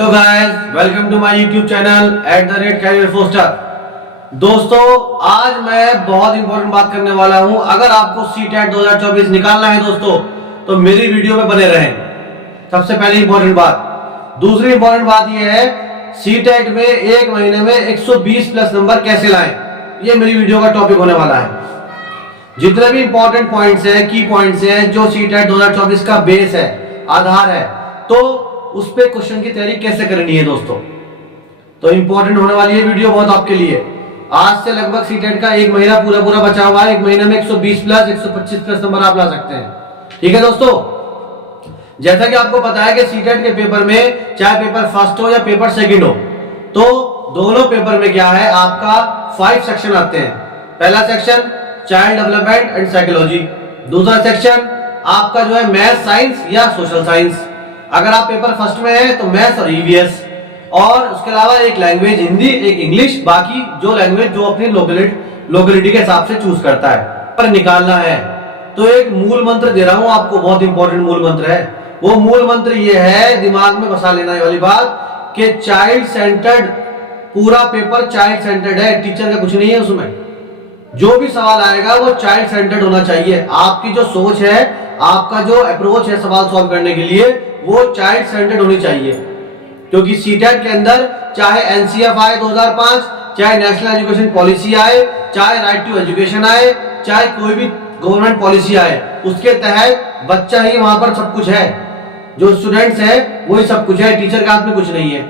Hello guys, welcome to my YouTube channel @career4star। दोस्तों, आज मैं बहुत इंपॉर्टेंट बात करने वाला हूं। अगर आपको सीटेट 2024 निकालना है दोस्तों, तो मेरी वीडियो में बने रहें। सबसे पहली इंपॉर्टेंट बात। दूसरी इंपॉर्टेंट बात यह है, सीटेट में एक महीने में 120 प्लस नंबर कैसे लाएं, ये मेरी वीडियो का टॉपिक होने वाला है। जितने भी इंपॉर्टेंट पॉइंट्स हैं, की पॉइंट्स हैं, जो सीटेट 2024 का बेस है, आधार है, तो उस पे क्वेश्चन की तैयारी कैसे करनी है दोस्तों। तो इंपॉर्टेंट होने वाली है वीडियो बहुत आपके लिए। आज से लगभग सीटेट का एक महीना पूरा बचा हुआ है। एक महीने में 120 प्लस 125 प्लस नंबर आप ला सकते हैं। ठीक है दोस्तों, जैसा कि आपको पता है कि सीटेट के पेपर में चाहे पेपर फर्स्ट हो या पेपर सेकंड हो, तो दोनों पेपर में क्या है, आपका 5 सेक्शन आते हैं। पहला section child development and psychology, दूसरा सेक्शन आपका जो है मैथ साइंस या सोशल साइंस। अगर आप पेपर फर्स्ट में है तो मैथ्स और ईवीएस, और उसके अलावा एक लैंग्वेज हिंदी, एक इंग्लिश, बाकी जो लैंग्वेज जो अपनी लोकेलिटी के हिसाब से चूज करता है। पर निकालना है तो एक मूल मंत्र दे रहा हूं आपको, बहुत इंपॉर्टेंट मूल मंत्र है। वो मूल मंत्र ये है, दिमाग में बसा लेना वाली बात, कि चाइल्ड सेंटर्ड, पूरा पेपर चाइल्ड सेंटर्ड है, टीचर का कुछ नहीं है उसमें। जो भी सवाल आएगा वो चाइल्ड सेंटर्ड होना चाहिए। आपकी जो सोच है, आपका जो अप्रोच है सवाल सॉल्व करने के लिए, वो चाइल्ड सेंटर्ड होनी चाहिए। क्योंकि सीटेट के अंदर चाहे एनसीएफ आए 2005, चाहे नेशनल एजुकेशन पॉलिसी आए, चाहे राइट टू एजुकेशन आए, चाहे कोई भी गवर्नमेंट पॉलिसी आए, उसके तहत बच्चा ही वहां पर सब कुछ है। जो स्टूडेंट्स है वही सब कुछ है, टीचर का हाथ में कुछ नहीं है।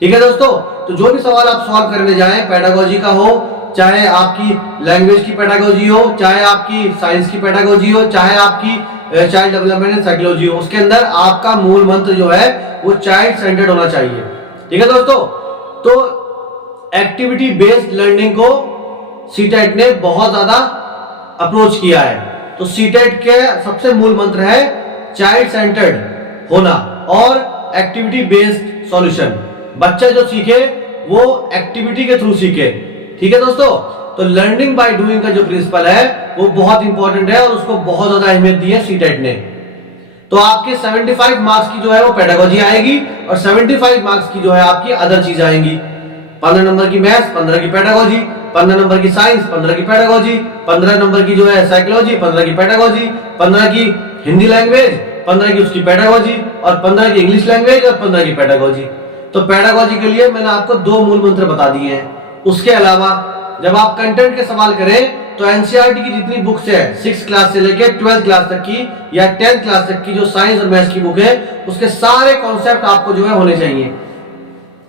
ठीक है दोस्तों, तो जो भी सवाल आप सॉल्व करने जाएं, पेडागोजी का हो, चाहे आपकी लैंग्वेज की पेडागोजी हो, चाहे आपकी साइंस की पेडागोजी हो, चाहे आपकी चाइल्ड डेवलपमेंट एंड साइकोलॉजी हो, उसके अंदर आपका मूल मंत्र जो है वो चाइल्ड सेंटर्ड होना चाहिए। ठीक है दोस्तों, तो एक्टिविटी बेस्ड लर्निंग को सीटेट ने बहुत ज्यादा अप्रोच किया है। तो सीटेट के सबसे मूल मंत्र है चाइल्ड सेंटर्ड होना और एक्टिविटी बेस्ड सॉल्यूशन। बच्चा जो सीखे वो एक्टिविटी के थ्रू सीखे। ठीक है दोस्तों, तो लर्निंग बाय डूइंग का जो प्रिंसिपल है वो बहुत इंपॉर्टेंट है और उसको बहुत ज्यादा अहमियत दी है सीटेट ने। तो आपके 75 मार्क्स की जो है वो पेडागोजी आएगी और 75 मार्क्स की जो है आपकी अदर चीज आएंगी। 15 नंबर की मैथ्स, 15 की पेडागोजी, 15 नंबर की साइंस, 15 की पेडागोजी, 15 नंबर की जो है साइकोलॉजी, 15 की पेडागोजी, 15 की हिंदी लैंग्वेज, 15 की उसकी पेडागोजी, और 15 की इंग्लिश लैंग्वेज, और 15 की पेडागोजी। तो पेडागोजी के लिए मैंने आपको 2 मूल मंत्र बता दिए हैं। उसके अलावा जब आप कंटेंट के सवाल करें तो एनसीईआरटी की जितनी बुक्स है 6th क्लास से लेकर 12th क्लास तक की या 10th क्लास तक की जो साइंस और मैथ्स की बुक है, उसके सारे कॉन्सेप्ट आपको जो है होने चाहिए।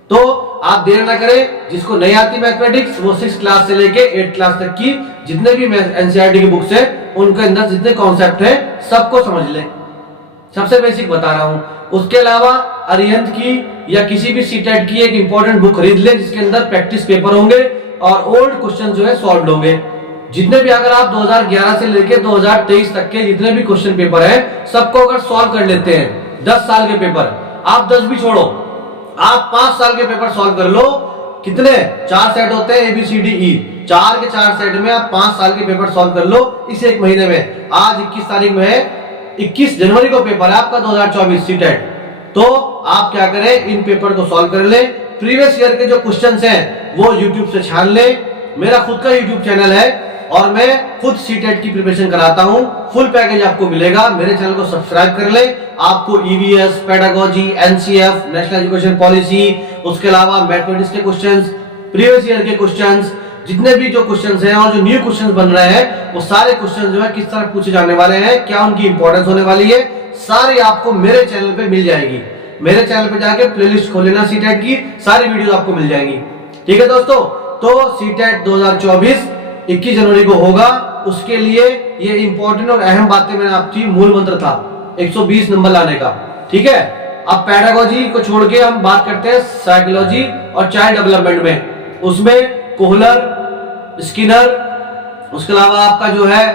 तो आप देर ना करें, जिसको नहीं आती मैथमेटिक्स वो 6th क्लास से लेकर 8th क्लास तक की जितने भी एनसीईआरटी की बुक्स है उनके अंदर जितने कॉन्सेप्ट है सबको समझ लें। सबसे बेसिक बता रहा हूं। उसके अलावा अरिहंत की या किसी भी सीटेट की एक इंपॉर्टेंट बुक खरीद ले जिसके अंदर प्रैक्टिस पेपर होंगे और ओल्ड क्वेश्चन जो है सॉल्व होंगे। जितने भी, अगर आप 2011 से लेकर 2023 तक के जितने भी क्वेश्चन पेपर है सबको अगर सॉल्व कर लेते हैं, 10 साल के पेपर, आप 10 भी छोड़ो, आप 5 साल के पेपर सॉल्व कर लो। कितने 4 सेट होते हैं ABCDE, 4 के 4 सेट में आप 5 साल के पेपर सॉल्व कर लो इस एक महीने में। आज 21 तारीख में है, 21 जनवरी को पेपर है आपका 2024 सीटेट। तो आप क्या करें, इन पेपर को सॉल्व कर ले। प्रीवियस ईयर के जो क्वेश्चंस हैं वो यूट्यूब से छान ले। मेरा खुद का यूट्यूब चैनल है और मैं खुद सीटेट की प्रिपरेशन कराता हूं। फुल पैकेज आपको मिलेगा, मेरे चैनल को सब्सक्राइब कर ले। आपको EVS, pedagogy, NCF, national education policy, उसके अलावा मैथमेटिक्स के क्वेश्चंस, प्रीवियस ईयर के क्वेश्चंस, जितने भी जो क्वेश्चंस हैं और जो न्यू क्वेश्चंस बन रहे हैं वो सारे क्वेश्चंस जो है किस तरह पूछे जाने वाले हैं, क्या उनकी इंपॉर्टेंस होने वाली है, सारी आपको मेरे चैनल पे मिल जाएगी। मेरे चैनल पे जाके प्लेलिस्ट खोल लेना, सीटेट की सारी वीडियो आपको मिल जाएंगी। ठीक है दोस्तों, तो सीटेट 2024 21 जनवरी को होगा। उसके लिए ये इंपॉर्टेंट और अहम बातें मैंने आपकी मूल मंत्र था 120 नंबर लाने का। ठीक है, अब पेडागोजी को छोड़ के हम बात करते हैं साइकोलॉजी और चाइल्ड डेवलपमेंट में। उसमें कोहलर, स्किनर, उसके अलावा आपका जो है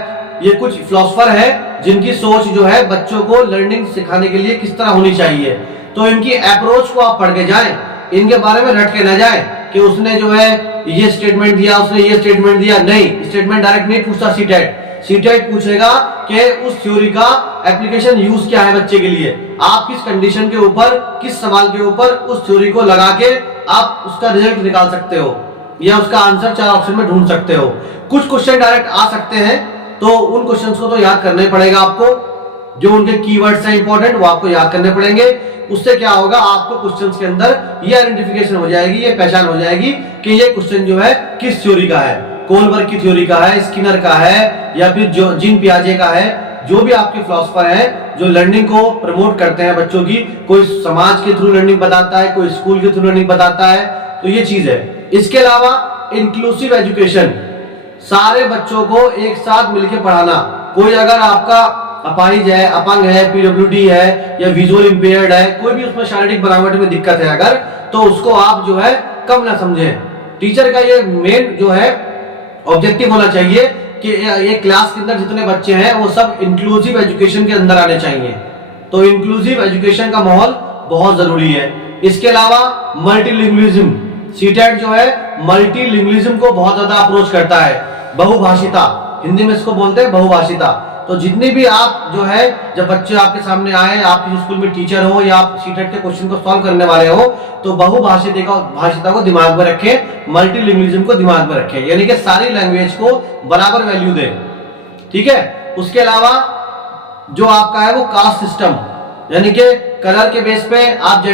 ये कुछ फिलोसोफर है जिनकी सोच जो है बच्चों को लर्निंग सिखाने के लिए किस तरह होनी चाहिए। तो इनकी अप्रोच को आप पढ़ के जाएं, इनके बारे में रट के ना जाएं कि उसने जो है ये स्टेटमेंट दिया, उसने ये स्टेटमेंट दिया। नहीं, स्टेटमेंट डायरेक्ट नहीं पूछता सीटेट। सीटेट पूछेगा कि उस थ्योरी का एप्लीकेशन यूज क्या है बच्चे के लिए, आप किस कंडीशन के ऊपर, किस सवाल के ऊपर उस थ्योरी को लगा के आप उसका रिजल्ट निकाल सकते हो या उसका आंसर 4 ऑप्शन में ढूंढ सकते हो। कुछ क्वेश्चन डायरेक्ट आ सकते हैं, तो उन क्वेश्चंस को तो याद करना ही पड़ेगा आपको। जो उनके कीवर्ड्स हैं इंपॉर्टेंट, वो आपको याद करने पड़ेंगे। उससे क्या होगा, आपको क्वेश्चंस के अंदर ये आइडेंटिफिकेशन हो जाएगी, ये पहचान हो जाएगी कि ये क्वेश्चन जो है किस थ्योरी का है, कोलबर्ग की थ्योरी का है, स्किनर का है, या फिर जो जीन पियाजे का है। जो भी आपके फिलोसोफर हैं जो लर्निंग को प्रमोट करते हैं बच्चों की, कोई समाज के थ्रू लर्निंग बताता है, कोई स्कूल के थ्रू लर्निंग बताता है, तो ये चीज है। इसके अलावा इंक्लूसिव एजुकेशन, सारे बच्चों को एक साथ मिलकर पढ़ाना। कोई अगर आपका अपाहिज है, अपंग है, पीडब्ल्यूडी है या विजुअल इंपेयर्ड है, कोई भी उसमें शारीरिक बनावट में दिक्कत है अगर, तो उसको आप जो है कम ना समझें। टीचर का ये मेन जो है ऑब्जेक्टिव होना चाहिए कि एक क्लास के अंदर जितने बच्चे हैं वो सब इंक्लूसिव एजुकेशन के अंदर आने चाहिए। तो इंक्लूसिव एजुकेशन का माहौल बहुत जरूरी है। इसके अलावा मल्टीलिंग्विज्म, सीटेट जो है मल्टीलिंग्विज्म को बहुत ज्यादा अप्रोच करता है। बहुभाषिता, हिंदी में इसको बोलते हैं बहुभाषिता। तो जितनी भी आप जो है, जब बच्चे आपके सामने आए, आप किसी स्कूल में टीचर हो या आप सीटेट के क्वेश्चन को सॉल्व करने वाले हो, तो बहुभाषिता को दिमाग में रखें, मल्टीलिंग्विज्म को दिमाग में रखें, यानी कि सारी लैंग्वेज को बराबर वैल्यू दें। ठीक है। उसके अलावा जो आपका है वो कास्ट सिस्टम, यानी कि कलर के बेस पे आप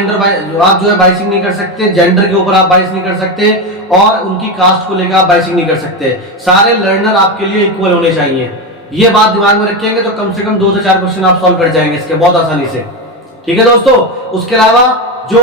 आप जो है बाइसिंग नहीं कर सकते, जेंडर के ऊपर आप बाइस नहीं कर सकते, और उनकी कास्ट को लेकर आप बाइसिंग नहीं कर सकते। सारे लर्नर आपके लिए इक्वल होने चाहिए। ये बात दिमाग में रखेंगे तो कम से कम 2 से 4 क्वेश्चन आप सॉल्व कर जाएंगे इसके बहुत आसानी से। ठीक है दोस्तों। उसके अलावा जो